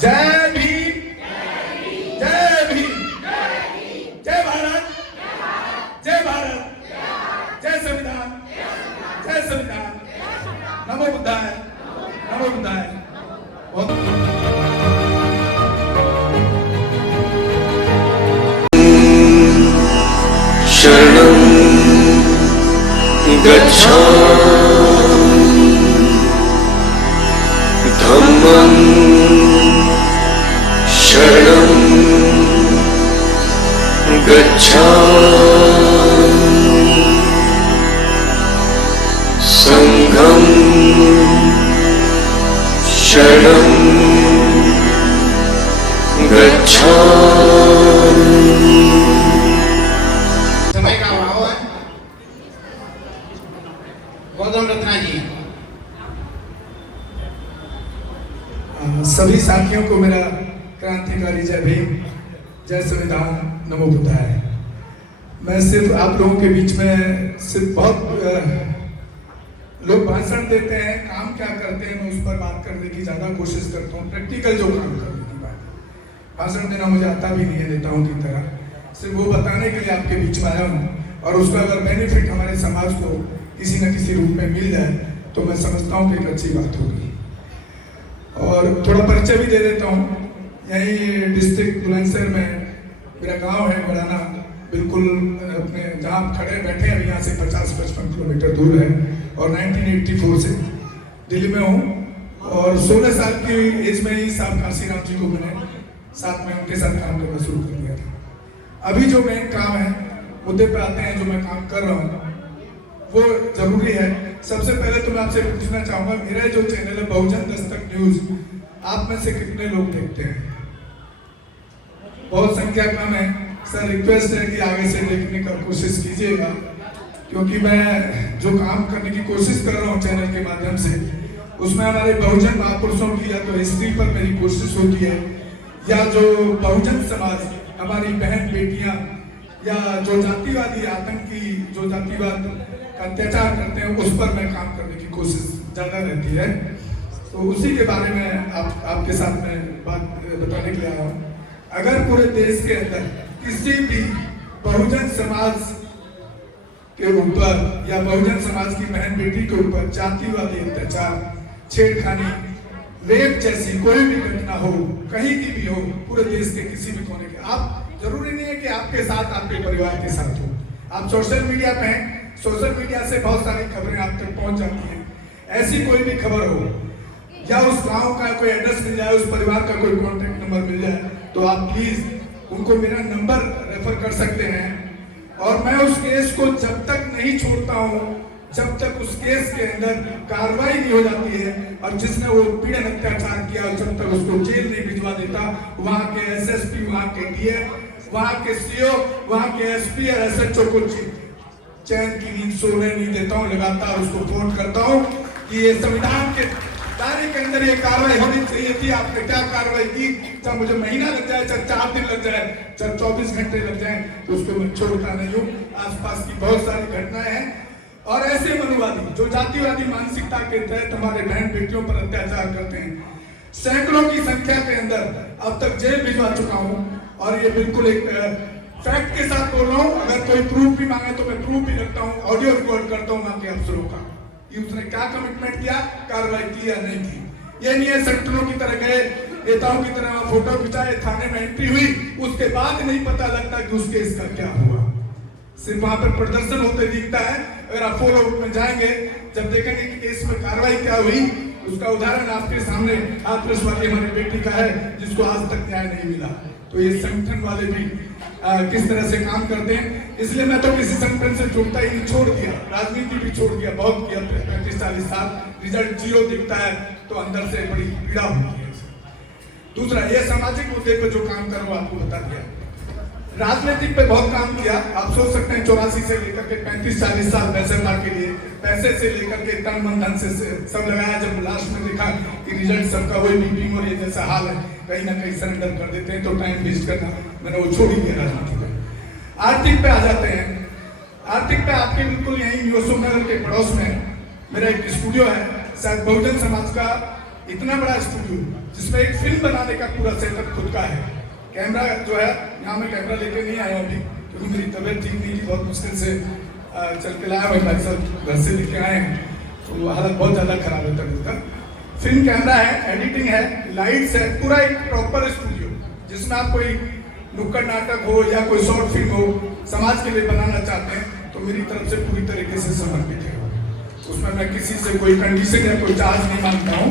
जय भीम, जय भीम, जय भारत, जय भारत, जय संविधान, जय संविधान, नमो बुद्धाय, नमो बुद्धाय। शरणं गच्छामि धम्मं शरणं गच्छामि संघं शरणं गच्छामि। समय का अभाव है। गौतम रत्ना जी। सभी साथियों को मेरा क्रांतिकारी जय भीम, जय संविधान, नमो बुद्धाय। मैं सिर्फ आप लोगों के बीच में सिर्फ बहुत लोग भाषण देते हैं, काम क्या करते हैं मैं उस पर बात करने की ज़्यादा कोशिश करता हूँ, प्रैक्टिकल जो काम करने की बात। भाषण देना मुझे आता भी नहीं है नेताओं की तरह, सिर्फ वो बताने के लिए आपके बीच में आया हूँ। और उसका अगर बेनिफिट हमारे समाज को किसी न किसी रूप में मिल जाए तो मैं समझता हूँ कि एक अच्छी बात होगी। और थोड़ा परिचय भी दे देता हूँ। यही डिस्ट्रिक्ट बुलंदशहर में मेरा गांव है बड़ाना, बिल्कुल अपने जहाँ खड़े बैठे हैं यहाँ से 50-55 किलोमीटर दूर है। और 1984 से दिल्ली में हूँ और 16 साल की एज में ही साहब काशीराम जी को मैंने साथ में उनके साथ काम करना शुरू कर दिया था। अभी जो मेन काम है, मुद्दे पे आते हैं, जो मैं काम कर रहा हूँ वो जरूरी है। सबसे पहले तो मैं आपसे पूछना चाहूँगा, मेरा जो चैनल है बहुजन दस्तक न्यूज, आप में से कितने लोग देखते हैं? बहुत संख्या कम है। सर रिक्वेस्ट है कि आगे से देखने का कोशिश कीजिएगा, क्योंकि मैं जो काम करने की कोशिश कर रहा हूँ चैनल के माध्यम से, उसमें हमारे बहुजन महापुरुषों की या तो हिस्ट्री पर मेरी कोशिश होती है, या जो बहुजन समाज, हमारी बहन बेटियां, या जो जातिवादी आतंकी जो जातिवाद का अत्याचार करते हैं उस पर मैं काम करने की कोशिश ज़्यादा रहती है। तो उसी के बारे में आपके साथ मैं बात बताने के लिए आया हूँ। अगर पूरे देश के अंदर किसी भी बहुजन समाज के ऊपर या बहुजन समाज की बहन बेटी के ऊपर जातिवादी अत्याचार, छेड़खानी, रेप जैसी कोई भी घटना हो, कहीं की भी हो, पूरे देश के किसी भी कोने के, आप जरूरी नहीं है कि आपके साथ आपके परिवार के साथ हो, आप सोशल मीडिया पे हैं, सोशल मीडिया से बहुत सारी खबरें आप तक पहुंच जाती हैं। ऐसी कोई भी खबर हो या उस गांव का कोई एड्रेस मिल जाए, उस परिवार का कोई कॉन्टेक्ट नंबर मिल जाए, तो आप प्लीज उनको मेरा नंबर रेफर कर सकते हैं। और मैं उस केस को जब तक नहीं छोड़ता हूँ, जब तक उस केस के अंदर कार्रवाई नहीं हो जाती है और जिसने वो पीड़न अत्याचार किया, जब तक उसको जेल नहीं भिजवा देता, वहाँ के SSP, वहाँ के DF, वहाँ के CO, वहाँ के SP और SHO को चैन की नींद सोने नहीं देता हूँ। लगातार उसको फोन करता हूँ कि ये संविधान के दायरे के अंदर ये कार्रवाई होनी चाहिए थी, आपने क्या कार्रवाई की? चाहे मुझे महीना लग जाए, चाहे 4 दिन लग जाए, चाहे 24 घंटे लग जाए, तो उसको मैं छोड़ता नहीं हूँ। आसपास की बहुत सारी घटनाएं हैं और ऐसे मनुवादी जो जातिवादी मानसिकता के तहत हमारे बहन बेटियों पर अत्याचार करते हैं, सैकड़ों की संख्या के अंदर अब तक जेल भिजवा चुका हूँ। और ये बिल्कुल एक फैक्ट के साथ बोल रहा हूँ। अगर कोई प्रूफ भी मांगे तो मैं प्रूफ भी रखता हूँ, ऑडियो रिकॉर्ड करता हूँ वहाँ के अफसरों का कि उसने क्या कमिटमेंट किया, कार्रवाई की या नहीं की। ये नहीं है सेक्टरों की तरह गए, नेताओं की तरह फोटो खिंचाए, थाने में एंट्री हुई, उसके बाद नहीं पता लगता कि उस केस का क्या हुआ। सिर्फ वहां पर प्रदर्शन होते दिखता है। अगर आप फॉलो में जाएंगे, जब देखेंगे कि केस में कार्रवाई क्या हुई, उसका उदाहरण आपके सामने हाथरस वाली हमारी बेटी का है, जिसको आज तक न्याय नहीं मिला। तो ये संगठन वाले भी किस तरह से काम करते हैं। इसलिए मैं तो किसी संगठन से जुड़ता ही नहीं, छोड़ दिया, राजनीति भी छोड़ दिया, बहुत किया, 35-40 साल, रिजल्ट 0 दिखता है तो अंदर से बड़ी पीड़ा होती है। दूसरा, ये सामाजिक मुद्दे पर जो काम करो आपको बता दिया। राजनीतिक पे बहुत काम किया। आप सोच सकते हैं 84 से लेकर के 35-40 साल पैसेदार के लिए, पैसे से लेकर के तन मन धन से सब लगाया। जब लास्ट में देखा कि रिजल्ट सबका वही मीटिंग और ये जैसा हाल है, कहीं ना कहीं सरेंडर कर देते हैं, तो टाइम वेस्ट करना मैंने वो छोड़ ही दिया राजनीति में। आर्थिक पे आ जाते हैं। आर्थिक पे आपके बिल्कुल यही यूसुफनगर के पड़ोस में मेरा एक स्टूडियो है, शायद बहुजन समाज का इतना बड़ा स्टूडियो जिसमें एक फिल्म बनाने का पूरा सेटअप खुद का है। कैमरा जो है यहाँ मैं कैमरा लेके नहीं आया अभी क्योंकि मेरी तबीयत ठीक नहीं थी, बहुत मुश्किल से चल के लाया। मैं भाई साहब घर से लेके आए हैं तो हालत बहुत ज़्यादा खराब है तबीयत का। फिल्म कैमरा है, एडिटिंग है, लाइट्स है, पूरा एक प्रॉपर स्टूडियो जिसमें आप कोई नुक्कड़ नाटक हो या कोई शॉर्ट फिल्म हो समाज के लिए बनाना चाहते हैं तो मेरी तरफ से पूरी तरीके से समर्पित है। उसमें मैं किसी से कोई कंडीशन या कोई चार्ज नहीं मांगता हूँ।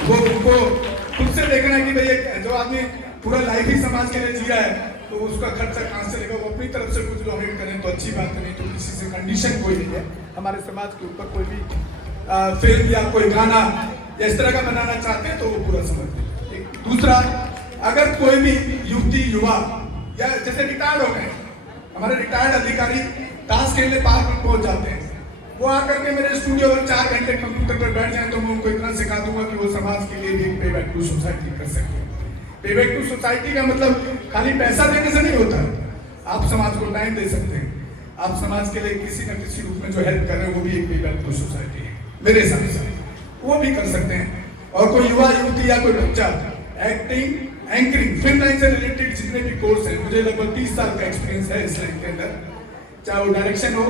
वो उनको खुद से देखना है कि भाई जो आदमी पूरा लाइफ ही समाज के लिए जी रहा है तो उसका खर्चा कहाँ से लेगा। वो अपनी तरफ से कुछ डोनेट करें तो अच्छी बात है, नहीं तो किसी से कंडीशन कोई नहीं है। हमारे समाज के ऊपर कोई भी फिल्म या कोई गाना या इस तरह का बनाना चाहते हैं तो वो पूरा समर्पित है। दूसरा, अगर कोई भी युवती युवा या जैसे रिटायर्ड हो गए, हमारे रिटायर्ड अधिकारी ताश खेलने पार्क में पहुंच जाते हैं, वो आकर के मेरे स्टूडियो में 4 घंटे कंप्यूटर पर बैठ जाए तो मैं उनको इतना सिखा दूंगा कि वो समाज के लिए भी एक पे बैक टू सोसाइटी कर सकते हैं। पे बैक टू सोसाइटी का मतलब खाली पैसा देने से नहीं होता है, आप समाज को टाइम दे सकते हैं। आप समाज के लिए किसी न किसी रूप में जो हेल्प कर रहे हैं वो भी एक पे बैक टू सोसाइटी है मेरे हिसाब से, वो भी कर सकते हैं। और कोई युवा युवती या कोई बच्चा एक्टिंग, एंकरिंग, फिल्म लाइन से रिलेटेड जितने भी कोर्स हैं, मुझे लगभग 30 साल का एक्सपीरियंस है इस लाइन के अंदर, चाहे वो डायरेक्शन हो,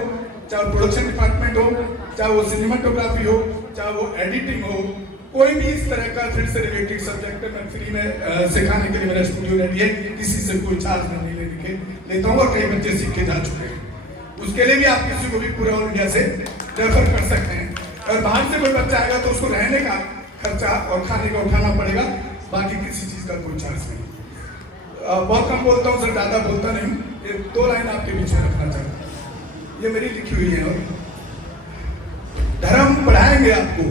चाहे प्रोडक्शन डिपार्टमेंट हो, चाहे वो सिनेमाटोग्राफी हो, चाहे वो एडिटिंग हो, कोई भी इस तरह का फिल्म से रिलेटेड सब्जेक्ट मैं फ्री में सिखाने के लिए मेरा स्टूडियो रेडी है। किसी से कोई चार्ज नहीं लेता हूँ और कई बच्चे सीख के जा चुके हैं। उसके लिए भी आप किसी को भी पूरे ऑल इंडिया से रेफर कर सकते हैं। अगर बाहर से कोई बच्चा आएगा तो उसको रहने का खर्चा और खाने का उठाना पड़ेगा, बाकी किसी चीज का कोई चार्ज नहीं। बहुत कम बोलता हूँ सर, ज्यादा बोलता नहीं। ये 2 लाइन आपके बीच में रखना चाहता हूँ, ये मेरी लिखी हुई है। और धर्म पढ़ाएंगे आपको,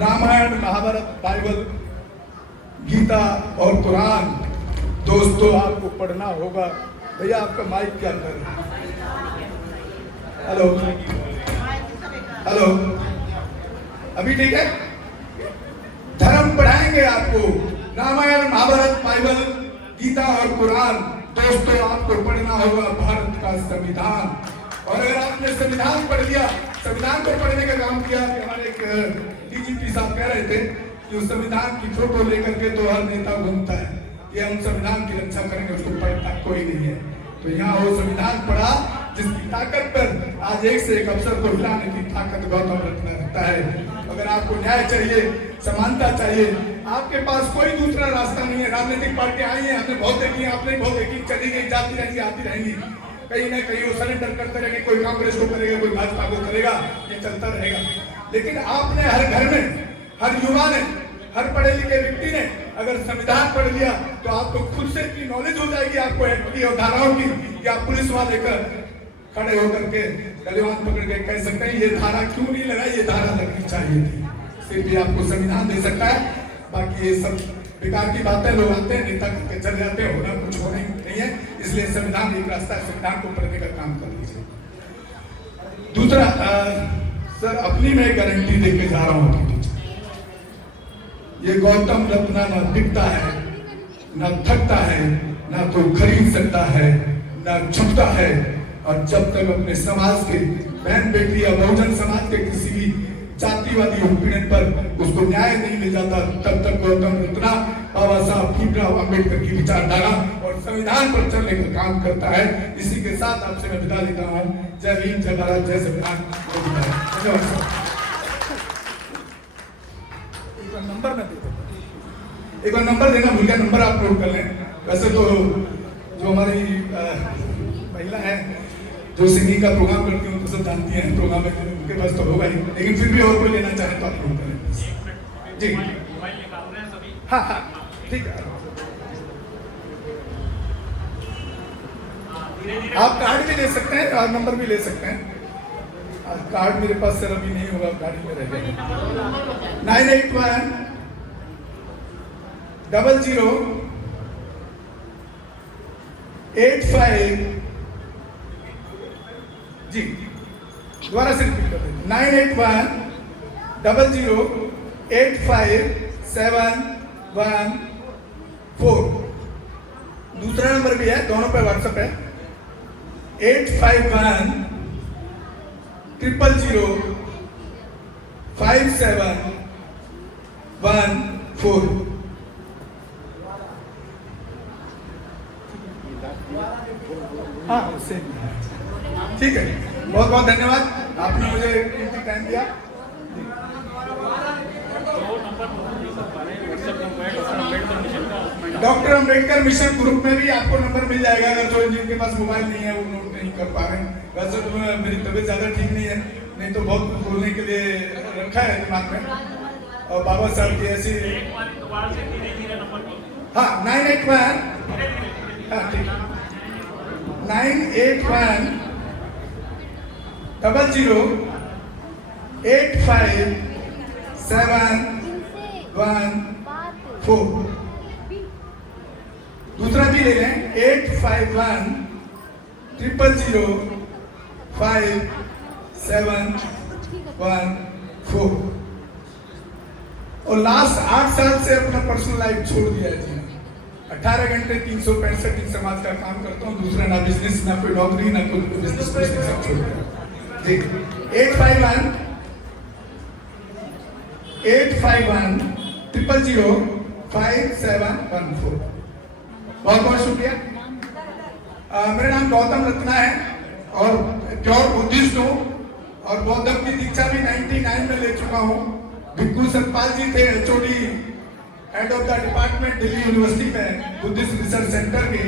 रामायण, महाभारत, बाइबल, गीता और कुरान दोस्तों आपको पढ़ना होगा। भैया आपका माइक क्या कर रहा है? हेलो हेलो, अभी ठीक है? धर्म पढ़ाएंगे आपको, रामायण, महाभारत, बाइबल, गीता और कुरान दोस्तों आपको पढ़ना होगा। भारत का संविधान, और अगर आपने संविधान पढ़ लिया, संविधान को पढ़ने का काम किया कि हमारे एक डीजीपी साहब कह रहे थे कि उस संविधान की फोटो लेकर के तो हर नेता घूमता है कि हम संविधान की रक्षा करेंगे, उसको पढ़ता कोई नहीं है। तो यहाँ वो संविधान पढ़ा जिसकी ताकत पर आज एक से एक अफसर को हिलाने की ताकत गौतम रत्न रखता है। अगर आपको न्याय चाहिए, समानता चाहिए, आपके पास कोई दूसरा रास्ता नहीं है। राजनीतिक पार्टियां आई हैं, हमने बहुत देखी, आपने बहुत देखी, चली गई, जाती रहेंगी, आती रहेंगी, कहीं ना कहीं वो सरेंडर करते रहेंगे। कोई कांग्रेस को करेगा, कोई भाजपा को करेगा, ये चलता रहेगा। लेकिन आपने हर घर में, हर युवा ने, हर पढ़े लिखे व्यक्ति ने अगर संविधान पढ़ लिया तो आपको खुद से इतनी नॉलेज हो जाएगी आपको एक्ट की और धाराओं की कि आप पुलिस वाले कर खड़े होकर के गलेवान पकड़ के कह सकते हैं ये धारा क्यों नहीं लगाई, ये धारा लगनी चाहिए थी। फिर भी आपको संविधान दे सकता है। बाकी ये सब बेकार की बातें लोग आते हैं, नेता करके चल जाते हैं, होना कुछ होना नहीं है। इसलिए संविधान एक रास्ता है, संविधान को पढ़ने का काम कर लीजिए। दूसरा, सर अपनी मैं गारंटी देके जा रहा हूँ, ये गौतम रत्ना ना बिकता है, ना थकता है, ना कोई खरीद सकता है, ना झुकता है। और जब तक अपने समाज के बहन बेटी या बहुजन समाज के किसी भी जातिवादी उत्पीड़न पर उसको न्याय नहीं मिल जाता, तब तक गौतम रत्ना बाबा साहब भीमराव अम्बेडकर की विचारधारा और संविधान पर चलने का काम करता है। इसी के साथ आपसे मैं विदा लेता हूँ। जय भीम, जय भारत, जय संविधान। धन्यवाद। नंबर में एक बार नंबर देना भूल गया, नंबर आप नोट कर लें। वैसे तो जो हमारी महिला है जो सिंगिंग का प्रोग्राम करती हूँ तो सब जानती हैं, प्रोग्राम में उनके पास तो होगा ही, लेकिन फिर भी और कोई लेना चाहे तो आप नोट करें। जी हाँ हाँ ठीक है, आप कार्ड भी ले सकते हैं और नंबर भी ले सकते हैं। कार्ड मेरे पास सर अभी नहीं होगा, गाड़ी में रह गया। 981 00 85 जी, दोबारा से रिपीट कर दें। 981 00 85 714। दूसरा नंबर भी है, दोनों पे व्हाट्सएप है। 851 000 57 14। हाँ सेम ठीक है। बहुत बहुत धन्यवाद, आपने मुझे कीमती टाइम दिया। डॉक्टर अंबेडकर मिशन ग्रुप में भी आपको नंबर मिल जाएगा, अगर जो जिनके पास मोबाइल नहीं है वो नोट नहीं कर पा रहे हैं। वैसे तो मेरी तबीयत ज़्यादा ठीक नहीं है, नहीं तो बहुत कुछ बोलने के लिए रखा है दिमाग में। और बाबा साहब की ऐसी हाँ 981 हाँ ठीक 981 00857114। दूसरा भी ले लें 85105714। और लास्ट 8 साल से अपना पर्सनल लाइफ छोड़ दिया है जी। 18 घंटे 365 दिन समाज का काम करता हूँ, दूसरा ना बिजनेस, ना कोई नौकरी, ना कोई बिजनेस, सब छोड़ दिया जी। 8510005714। बहुत बहुत शुक्रिया। मेरा नाम गौतम रत्ना है और प्योर बुद्धिस्ट हूँ और बौद्ध की दीक्षा भी 99 में ले चुका हूँ। भिक्खू सतपाल जी थे HOD head of the department Delhi university में बुद्धिस्ट रिसर्च सेंटर के,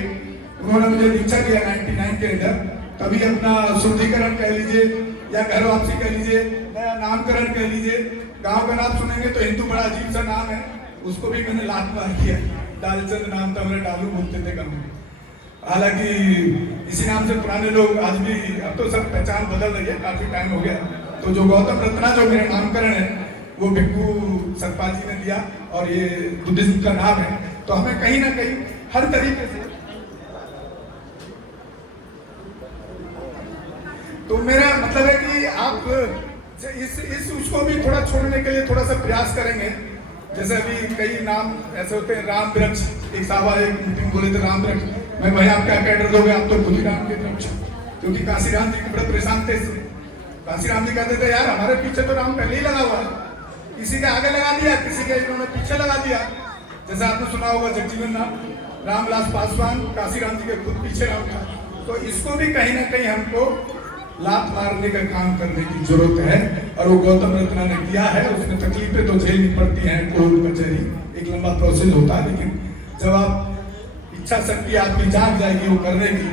उन्होंने मुझे दीक्षा दिया 99 के अंदर। तभी अपना शुद्धिकरण कह लीजिए या घर वापसी कह लीजिए, नया नामकरण कह लीजिए। गांव का नाम सुनेंगे तो हिंदू बड़ा अजीब सा नाम है, उसको भी मैंने लात मार दिया। दालचंद नाम था, मेरे डालू बोलते थे कम। हालांकि इसी नाम से पुराने लोग आज भी, अब तो सब पहचान बदल रही है, काफी टाइम हो गया। तो जो गौतम रत्ना जो मेरा नामकरण है वो भिक्खू सतपाल जी ने दिया और ये बुद्धिज्म का नाम है। तो हमें कहीं ना कहीं हर तरीके से, तो मेरा मतलब है कि आप इस उसको भी थोड़ा छोड़ने के लिए थोड़ा सा प्रयास करेंगे। जैसे अभी कई नाम ऐसे होते हैं, राम वृक्ष, एक साहब एक मीटिंग बोले थे राम वृक्ष। मैं भाई आप क्या कह दोगे, आप तो खुद ही राम के वृक्ष, क्योंकि काशीराम जी बड़े परेशान थे। काशीराम जी कहते थे यार हमारे पीछे तो राम पहले ही लगा हुआ है, किसी के आगे लगा दिया, किसी के इन्होंने पीछे लगा दिया। जैसे आपने सुना होगा जगजीवन राम, रामविलास पासवान, काशीराम जी के खुद पीछे राम था। तो इसको भी कहीं ना कहीं हमको लात मारने का काम करने की जरूरत है और वो गौतम रत्ना ने किया है। उसमें तकलीफें तो झेलनी पड़ती हैं, कोर्ट कचहरी एक लंबा प्रोसेस होता है, लेकिन जब आप इच्छा शक्ति आपकी जाग जाएगी वो करने की,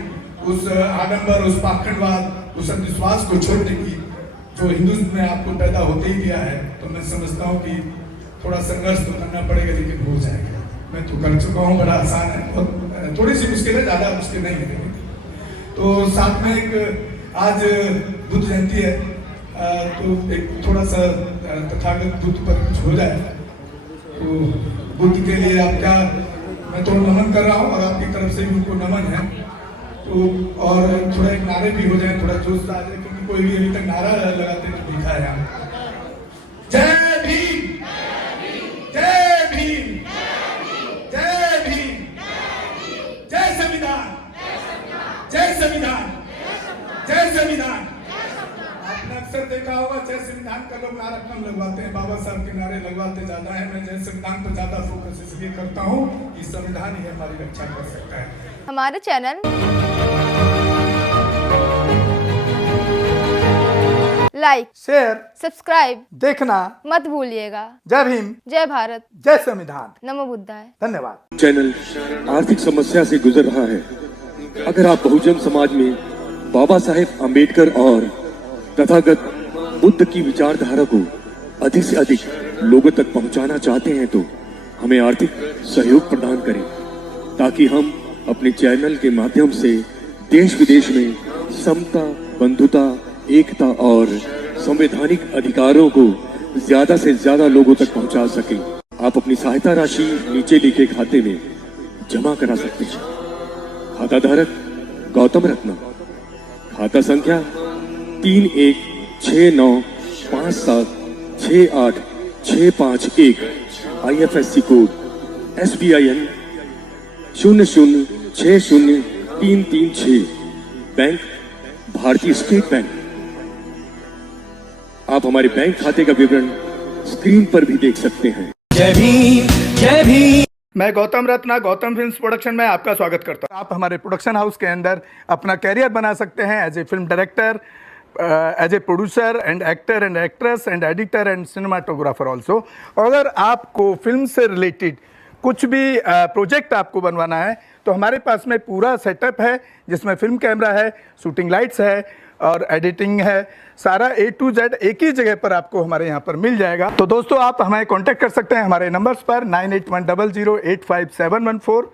उस आडंबर, उस पाखंडवाद, उस अंधविश्वास को छोड़ने की जो हिंदुत्व में आपको पैदा होते ही गया है, तो मैं समझता हूँ कि थोड़ा संघर्ष तो करना पड़ेगा, लेकिन हो जाएगा। मैं तो कर चुका हूँ, बड़ा आसान है, थोड़ी सी मुश्किल है, ज्यादा मुश्किल नहीं है। तो साथ में एक आज बुद्ध जयंती है, तो एक थोड़ा सा तथागत बुद्ध पर कुछ हो जाए। तो बुद्ध के लिए आप क्या, मैं तो नमन कर रहा हूँ और आपकी तरफ से भी उनको नमन है। तो और थोड़ा एक नारे भी हो जाए, थोड़ा जोश आ जाए, क्योंकि कोई भी अभी तक नारा लगाते नहीं दिखा है यहाँ। जय भीम, जय भीम, जय भीम, जय संविधान, जय संविधान, जय संविधान। आपने अक्सर देखा होगा जय संविधान का लोग नारा कम लगवाते हैं, बाबा साहब के नारे लगवाते ज्यादा है। मैं जय संविधान पर ज्यादा फोकस इसलिए करता हूँ कि संविधान ही हमारी रक्षा कर सकता है। हमारे चैनल लाइक, शेयर, सब्सक्राइब देखना मत भूलिएगा। जय भीम, जय भारत, जय संविधान, नमो बुद्धाय। धन्यवाद। चैनल आर्थिक समस्या से गुजर रहा है। अगर आप बहुजन समाज में बाबा साहेब अम्बेडकर और तथागत बुद्ध की विचारधारा को अधिक से अधिक लोगों तक पहुंचाना चाहते हैं तो हमें आर्थिक सहयोग प्रदान करें, ताकि हम अपने चैनल के माध्यम से देश विदेश में समता, बंधुता, एकता और संवैधानिक अधिकारों को ज्यादा से ज्यादा लोगों तक पहुंचा सकें। आप अपनी सहायता राशि नीचे लिखे खाते में जमा करा सकते हैं। खाता धारक गौतम रत्ना, खाता संख्या 3169576865 IFSC कोड SBIN 0060336, बैंक भारतीय स्टेट बैंक। आप हमारे बैंक खाते का विवरण स्क्रीन पर भी देख सकते हैं। जय भीम जय भीम। मैं गौतम रत्ना गौतम फिल्म्स प्रोडक्शन में आपका स्वागत करता हूँ। आप हमारे प्रोडक्शन हाउस के अंदर अपना कैरियर बना सकते हैं as a film director, as a producer and actor and actress and editor and cinematographer also. अगर आपको फिल्म से रिलेटेड कुछ भी प्रोजेक्ट आपको बनवाना है तो हमारे पास में पूरा सेटअप है, जिसमें फिल्म कैमरा है, शूटिंग लाइट्स है और एडिटिंग है। सारा A to Z एक ही जगह पर आपको हमारे यहाँ पर मिल जाएगा। तो दोस्तों, आप हमें कांटेक्ट कर सकते हैं हमारे नंबर्स पर 9810085714